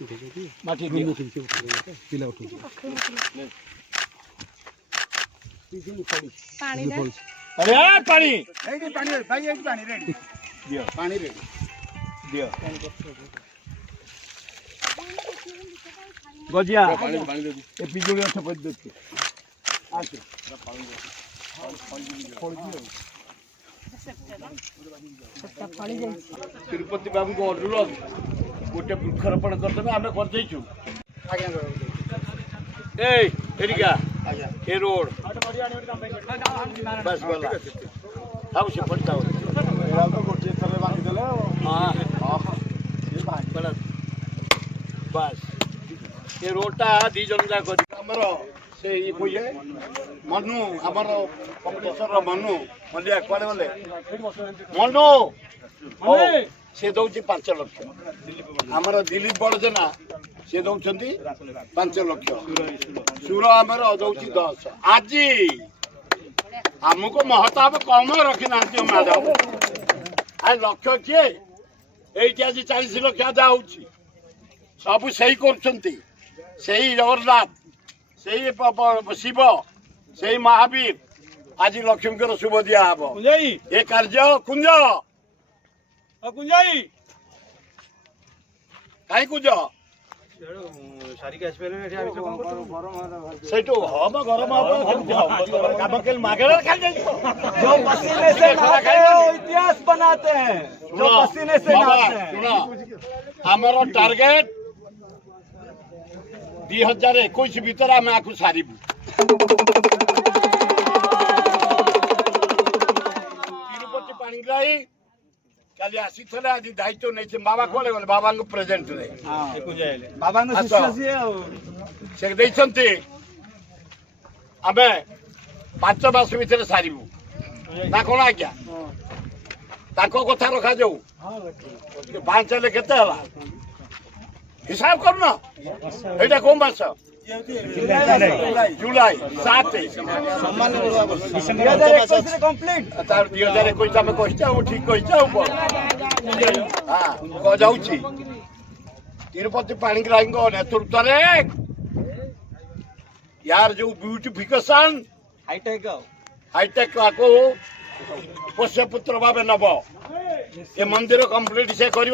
माटी पिला उठू अरे यार पानी पानी भाई एक पानी रेडी दियो पानी रेडी दियो गजिया पानी पानी दे ए पिजुली गछ पद दे आके तिरुपति बाबू को अनुरोध गोटे वृक्षारोपण करदेवे आम कर ए रोड बस गला हाउ से पड़ता हो तो गोटे थले बांधी देले हां गलत बस ये रोडटा दी जन जा कर हमरो से ई कोइए मनु हमरो कॉम्पिटिशन रो मनु मलिया कोले बोले मनु से दउची 5 लाख हमरो दिलीप बड़जना से दउचंती 5 लाख सुर हमरो दउची 10 आजी हमको महताब कम रखी ना मैडम आ लक्ष्य किए एटी आज 40 लाख जाऊँगी सब सही करछंती सही जगन्नाथ सही शिव सही महावीर आज लक्ष्मी शुभ दिया हम ये कार्य कुंज कुंजाई कहीं कुंज सेठू हम गरम काम के मागेड़ा खाई जाई जो पसीने से नहाते हैं वो इतिहास बनाते हैं जो पसीने से नहाते हैं हमारा टारगेट 2021 भीतर आम आपको सारू तिरुपति पाणिग्राही काली आसी आज दायित्व नहीं बाबा कौन गले बाबा को प्रेजेंट बाबा से देखते आमे 5 मास भीतर सारू ना कौन आज्ञा कथा रखा जाऊ 5 हेल्ले केते हिसाब करना एटा कौन मास जुलाई 7 कंप्लीट 2021 आम कही ठीक कही हाँ जाऊँगी तिरुपति पाणिग्राही नेतृत्व यार जो ब्यूटिफिकेशन हाईटेक को पोष्यपुत्र भाव नब ये मंदिर कंप्लीट से कर